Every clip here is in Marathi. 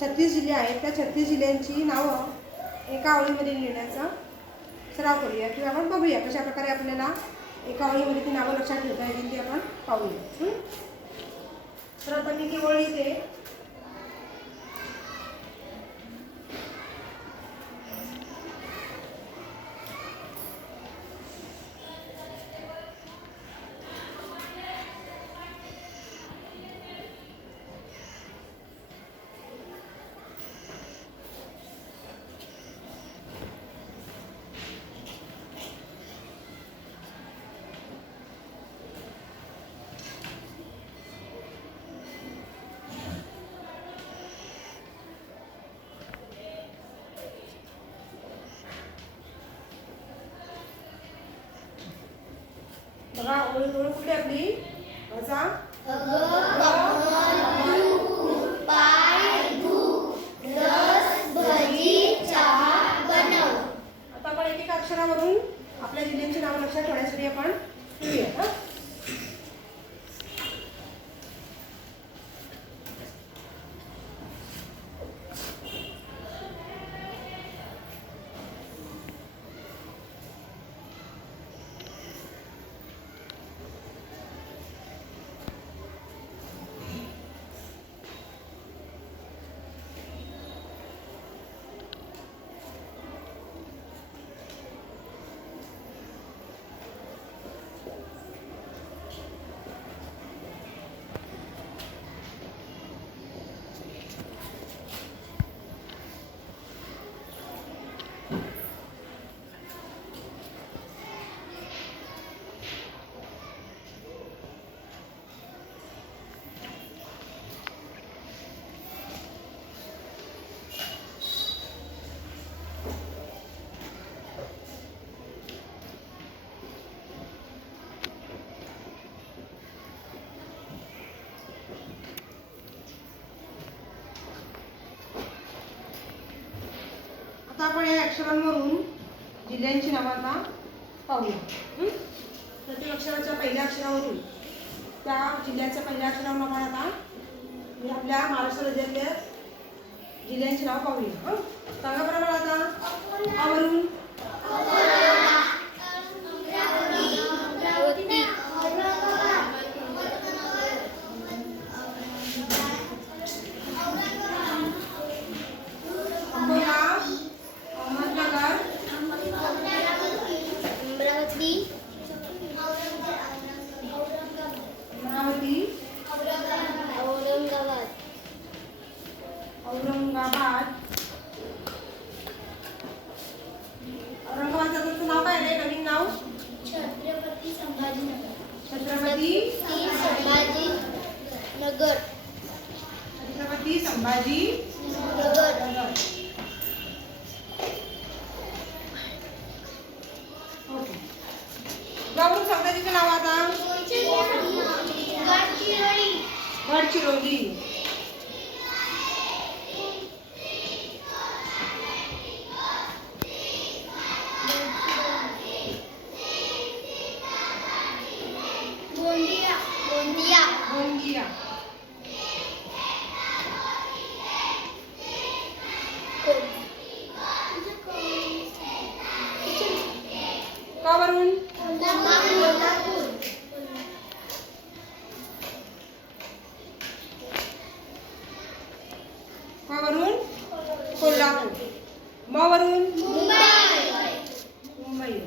छत्तीस जिल्हे आहेत त्या छत्तीस जिल्ह्यांची नावं एका ओळीमध्ये लिहिण्याचा सराव करूया किंवा आपण बघूया कशा प्रकारे आपल्याला एका ओळीमध्ये ती नावं लक्षात ठेवता येतील ती आपण पाहूया हं? तर आता मी ती ओळी ते बघा ओळ ओळ कुठली आपली? असा आता आपण एक एक अक्षरावरून आपल्या जिल्ह्यांची नावं लक्षात ठेवण्यासाठी आपण लिहूया हं? आता आपण या अक्षरांवरून जिल्ह्यांची नावं आता पाहूया. प्रत्येक अक्षराच्या पहिल्या अक्षरावरून. त्या जिल्ह्याच्या पहिल्या अक्षरावरून आपण आता मी आपल्या महाराष्ट्र राज्यातल्या जिल्ह्यांची नाव पाहूया. सांगा बरं आता. आवरून अकोला अहमदनगर अमरावती अमरावती औरंगाबाद औरंगाबाद औरंगाबादचं तुमचं नाव काय आहे नवीन नाव छत्रपती संभाजीनगर छत्रपती संभाजी नगर. छत्रपती संभाजी कावरून कोल्हापूर कोल्हापूर. मावरून मुंबई. मुंबई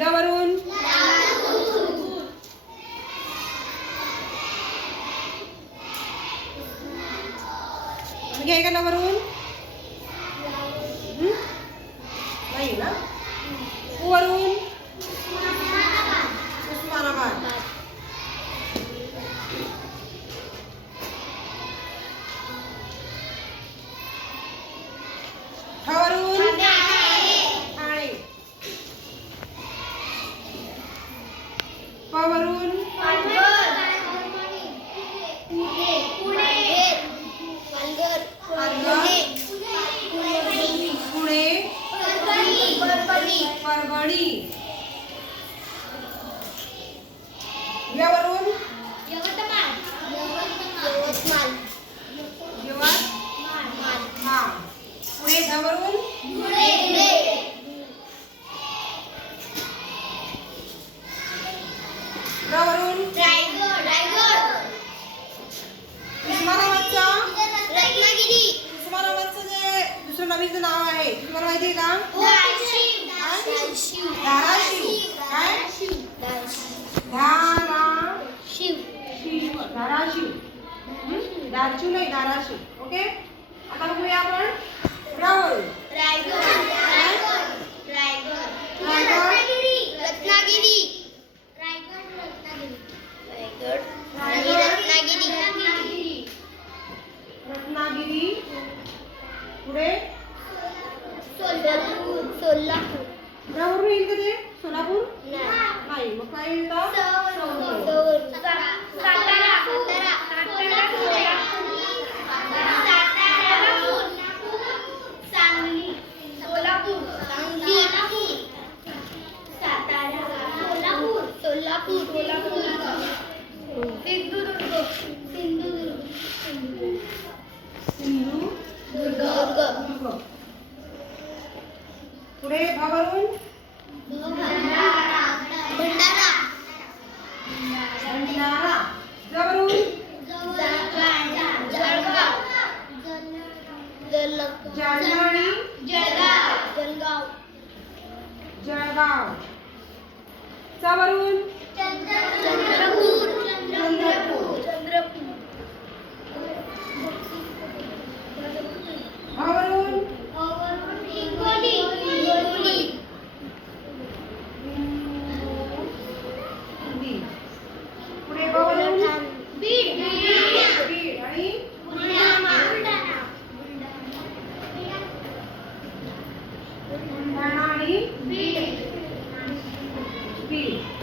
लवरून नवीचं नाव आहे तुम्हाला माहिती आहे का? धाराशिव. धाराशिव. ओके? आता बघूया आपण. Pra onde? normally? Wheel.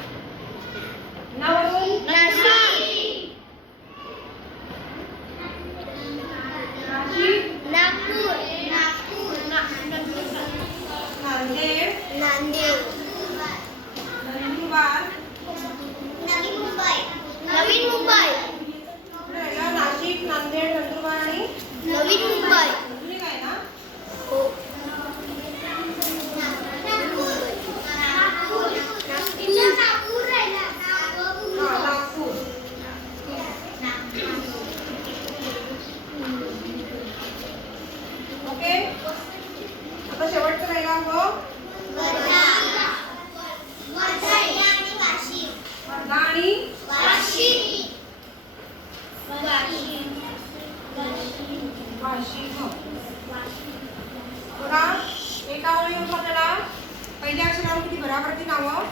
पहिल्या अक्षरावर किती बराबरची नावं?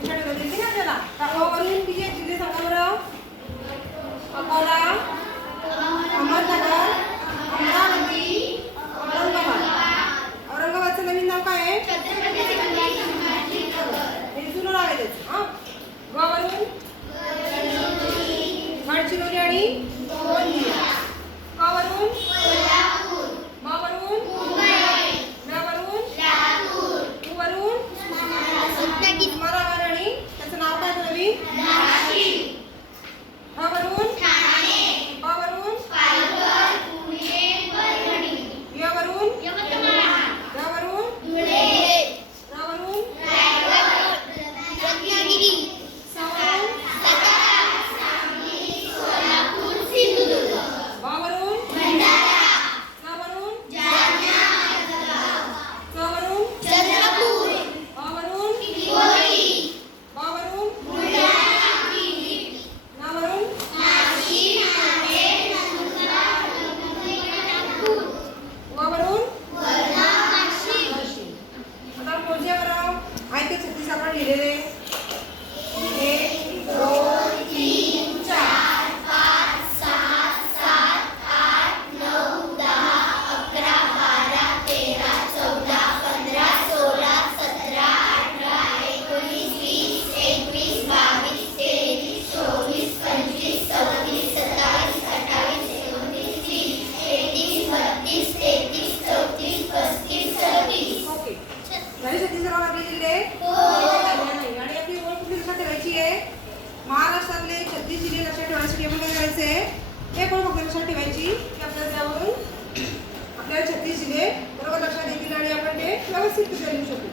विचारलं देते ना आपल्याला? किती जिल्हे सांगा अकोला अहमदनगर अमरावती औरंगाबाद. औरंगाबादचं नवीन नाव काय आहे? fácil que sea mucho